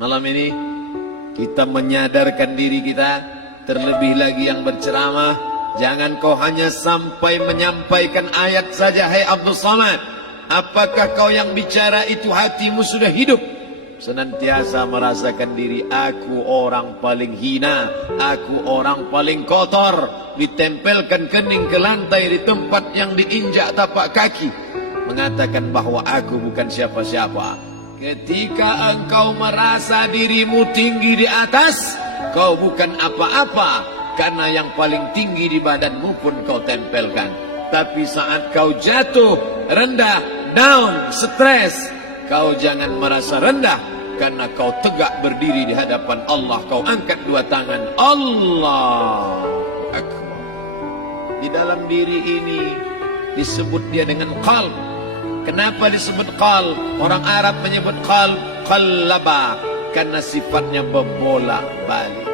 Malam ini kita menyadarkan diri kita, terlebih lagi yang berceramah, jangan kau hanya sampai menyampaikan ayat saja. Hai Abdul Samad, apakah kau yang bicara itu hatimu sudah hidup? Senantiasa merasakan diri, aku orang paling hina, aku orang paling kotor, ditempelkan kening ke lantai di tempat yang diinjak tapak kaki, mengatakan bahwa aku bukan siapa-siapa. Ketika engkau merasa dirimu tinggi di atas, kau bukan apa-apa, karena yang paling tinggi di badanmu pun kau tempelkan. Tapi saat kau jatuh, rendah, down, stres, kau jangan merasa rendah, karena kau tegak berdiri di hadapan Allah. Kau angkat dua tangan, Allah Akbar. Di dalam diri ini disebut dia dengan qalb. Kenapa disebut qalb? Orang Arab menyebut qalb qallaba, karena sifatnya berbolak-balik.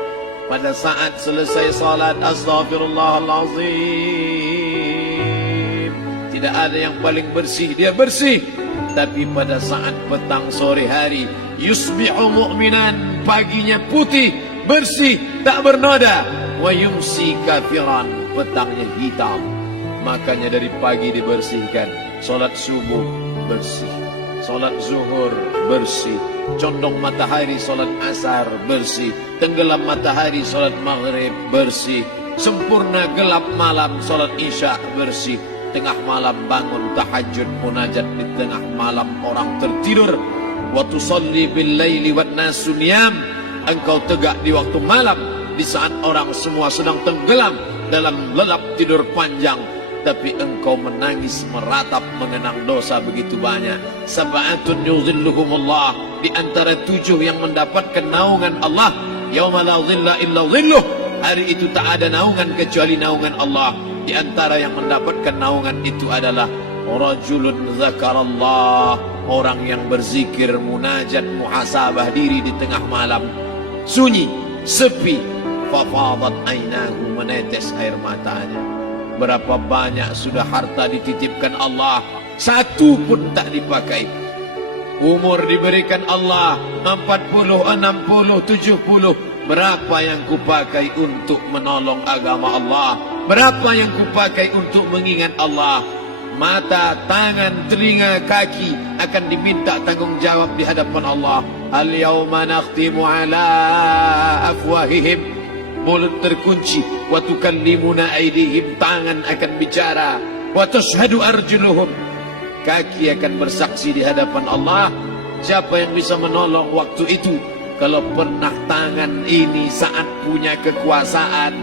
Pada saat selesai salat, astagfirullahalazim, tidak ada yang paling bersih, dia bersih. Tapi pada saat petang sore hari, yusbihu mu'minan, paginya putih, bersih, tak bernoda. Wa yumsi kafiran, petangnya hitam. Makanya dari pagi dibersihkan. Salat subuh bersih, salat zuhur bersih, condong matahari salat asar bersih, tenggelam matahari salat maghrib bersih, sempurna gelap malam salat isya bersih, tengah malam bangun tahajud munajat di tengah malam orang tertidur. Wa tusalli bil laili wan nasu niyam, engkau tegak di waktu malam di saat orang semua sedang tenggelam dalam lelap tidur panjang, tapi engkau menangis meratap mengenang dosa begitu banyak. Sab'atun yuzilluhumullah, di antara 7 yang mendapatkan naungan Allah. Yauma la dhilla illa dhilluh, hari itu tak ada naungan kecuali naungan Allah. Di antara yang mendapatkan naungan itu adalah rajulun zakarallah, orang yang berzikir, munajat, muhasabah diri di tengah malam, sunyi, sepi, fafadat ainahu, menetes air matanya. Berapa banyak sudah harta dititipkan Allah, satu pun tak dipakai. Umur diberikan Allah 40, 60, 70. Berapa yang kupakai untuk menolong agama Allah? Berapa yang kupakai untuk mengingat Allah? Mata, tangan, telinga, kaki akan diminta tanggung jawab di hadapan Allah. Al-yawma nakhtimu ala afwahihim, mulut terkunci, wa tukallimuna aydihim, tangan akan bicara, wa tashhadu arjuluhum, kaki akan bersaksi di hadapan Allah. Siapa yang bisa menolong waktu itu? Kalau pernah tangan ini saat punya kekuasaan,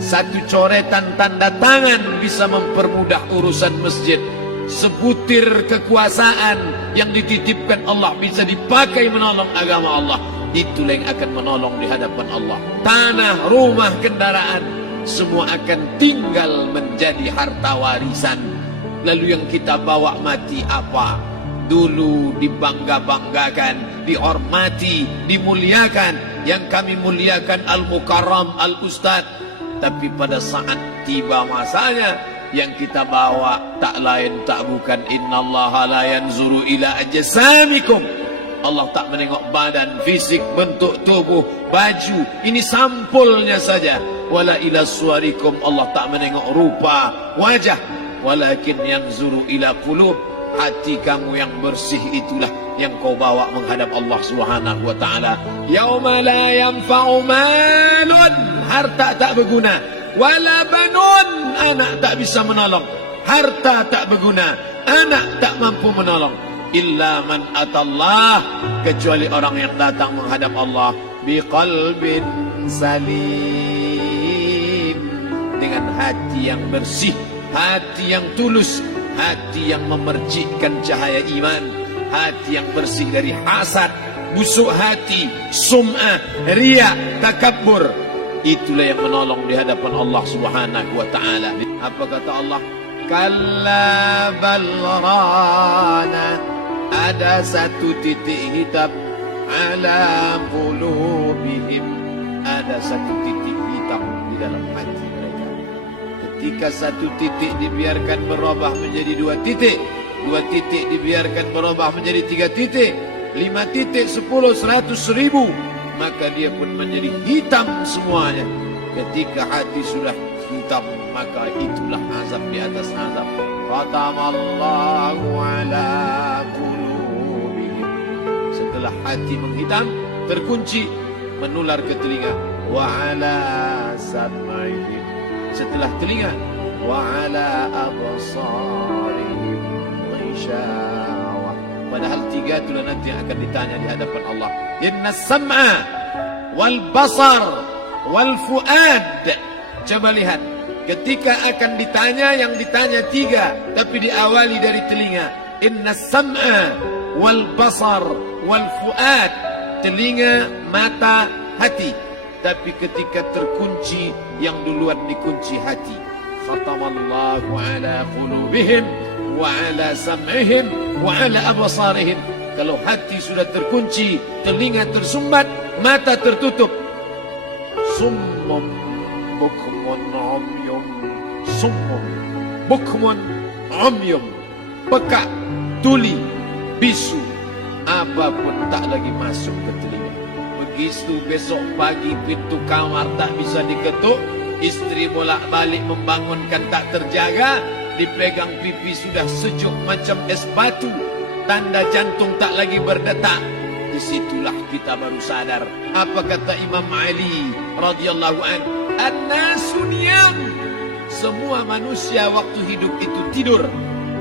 satu coretan tanda tangan bisa mempermudah urusan masjid. Sebutir kekuasaan yang dititipkan Allah bisa dipakai menolong agama Allah. Itulah yang akan menolong di hadapan Allah. Tanah, rumah, kendaraan, semua akan tinggal menjadi harta warisan. Lalu yang kita bawa mati apa? Dulu dibangga-banggakan, dihormati, dimuliakan. Yang kami muliakan Al-Mukarram, Al-Ustadz. Tapi pada saat tiba masanya, yang kita bawa tak lain tak bukan, innallaha la yanzuru ila ajsamikum, Allah tak menengok badan, fisik, bentuk tubuh, baju. Ini sampulnya saja. Wala ila suwarikum, Allah tak menengok rupa, wajah. Walakin yanzuru ila qulub, hati kamu yang bersih itulah yang kau bawa menghadap Allah Subhanahu wa taala. Yauma la yanfa'u malun, harta tak berguna, wala banun, anak tak bisa menolong. Harta tak berguna, anak tak mampu menolong. Illa man atallah, kecuali orang yang datang menghadap Allah biqalbin salim, dengan hati yang bersih, hati yang tulus, hati yang memercikkan cahaya iman, hati yang bersih dari hasad, busuk hati, sum'ah, riya, takabbur. Itulah yang menolong di hadapan Allah Subhanahu wa taala. Apa kata Allah? Kalla bal rana, ada satu titik hitam, ala qulubihim, ada satu titik hitam di dalam hati mereka. Ketika satu titik dibiarkan berubah menjadi 2 titik, 2 titik dibiarkan berubah menjadi 3 titik, 5 titik 10 100.000, maka dia pun menjadi hitam semuanya. Ketika hati sudah hitam, maka itulah azab di atas azab. Khatamallahu ala qulubihim. Setelah hati menghitam, terkunci, menular ke telinga. Wa ala sam'ihim. Setelah telinga, wa ala absarihim ghishawah. Padahal 3 itulah nanti yang akan ditanya di hadapan Allah. Inna sam'a wal basar wal fuad. Coba lihat, ketika akan ditanya, yang ditanya 3, tapi diawali dari telinga. Inna sam'a wal basar wal fuad. Telinga, mata, hati. Tapi ketika terkunci, yang duluan dikunci hati. Khatamallahu ala qulubihim wa ala sam'ihim wa ala absarihim. Kalau hati sudah terkunci, telinga tersumbat, mata tertutup. Summum bukmun umyum. Summum bukmun umyum. Pekak, tuli, bisu. Apapun tak lagi masuk ke telinga. Begitu besok pagi pintu kamar tak bisa diketuk, istri bolak-balik membangunkan tak terjaga, dipegang pipi sudah sejuk macam es batu, tanda jantung tak lagi berdetak. Disitulah kita baru sadar apa kata Imam Ali radhiyallahu an, an-nasu niyam. Semua manusia waktu hidup itu tidur.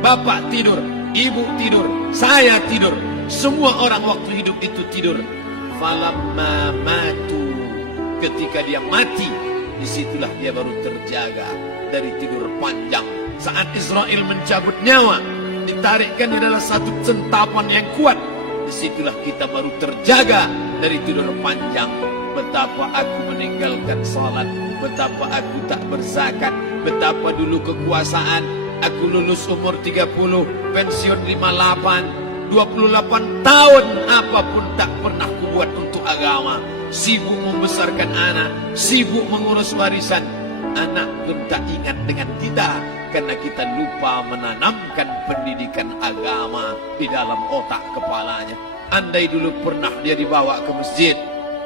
Bapak tidur, ibu tidur, saya tidur. Semua orang waktu hidup itu tidur. Falamma matu, ketika dia mati, disitulah dia baru terjaga dari tidur panjang. Saat Israel mencabut nyawa, ditarikkan di dalam satu centapan yang kuat, disitulah kita baru terjaga dari tidur panjang. Betapa aku meninggalkan salat, betapa aku tak berzakat, betapa dulu kekuasaan. Aku lulus umur 30, pensiun 58, 28 tahun, apapun tak pernah kubuat untuk agama. Sibuk membesarkan anak, sibuk mengurus warisan. Anak pun tak ingat dengan kita, karena kita lupa menanamkan pendidikan agama di dalam otak kepalanya. Andai dulu pernah dia dibawa ke masjid,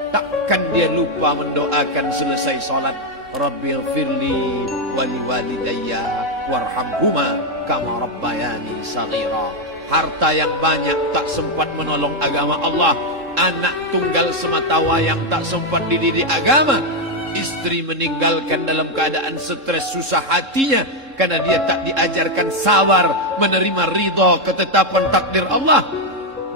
takkan dia lupa mendoakan selesai sholat, Rabbighfirli wali walidayya warhamhuma kama rabbayani saghira. Harta yang banyak tak sempat menolong agama Allah. Anak tunggal semata wayang tak sempat dididik agama. Istri meninggalkan dalam keadaan stres susah hatinya, karena dia tak diajarkan sabar menerima ridha ketetapan takdir Allah.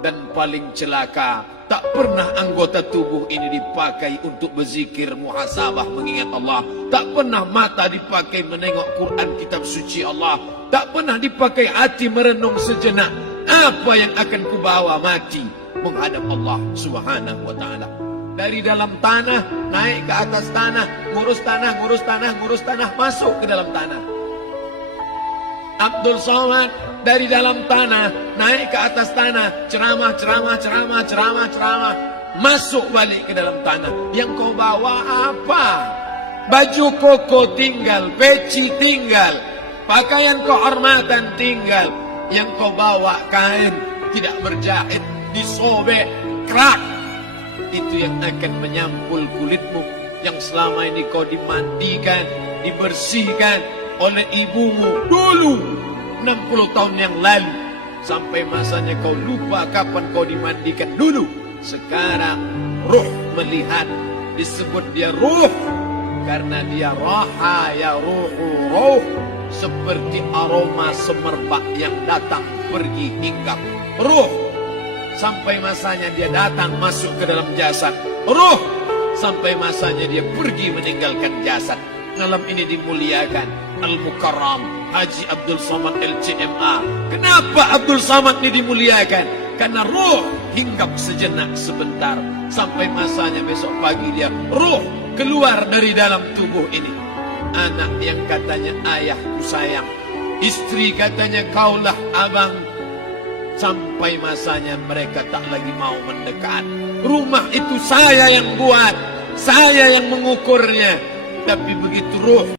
Dan paling celaka, tak pernah anggota tubuh ini dipakai untuk berzikir, muhasabah, mengingat Allah. Tak pernah mata dipakai menengok Quran, kitab suci Allah. Tak pernah dipakai hati merenung sejenak. Apa yang akan kubawa mati menghadap Allah subhanahu wa ta'ala. Dari dalam tanah, naik ke atas tanah, ngurus tanah, ngurus tanah, ngurus tanah, masuk ke dalam tanah. Abdul Somad dari dalam tanah, naik ke atas tanah, ceramah, ceramah, ceramah, ceramah, ceramah, masuk balik ke dalam tanah. Yang kau bawa apa? Baju koko tinggal, peci tinggal, pakaian kehormatan tinggal. Yang kau bawa kain tidak berjahit, disobek, kerak. Itu yang akan menyampul kulitmu, yang selama ini kau dimandikan, dibersihkan oleh ibumu dulu 60 tahun yang lalu. Sampai masanya kau lupa kapan kau dimandikan dulu. Sekarang ruh melihat, disebut dia ruh karena dia raha ya ruhu ruh, seperti aroma semerbak yang datang pergi hinggap. Ruh sampai masanya dia datang masuk ke dalam jasad. Ruh sampai masanya dia pergi meninggalkan jasad. Malam ini dimuliakan Al-Mukarram Haji Abdul Somad LCMA. Kenapa Abdul Somad ini dimuliakan? Karena ruh hinggap sejenak sebentar, sampai masanya besok pagi dia ruh keluar dari dalam tubuh ini. Anak yang katanya ayahku sayang, istri katanya kaulah abang, sampai masanya mereka tak lagi mau mendekat. Rumah itu saya yang buat, saya yang mengukurnya, tapi begitu ruh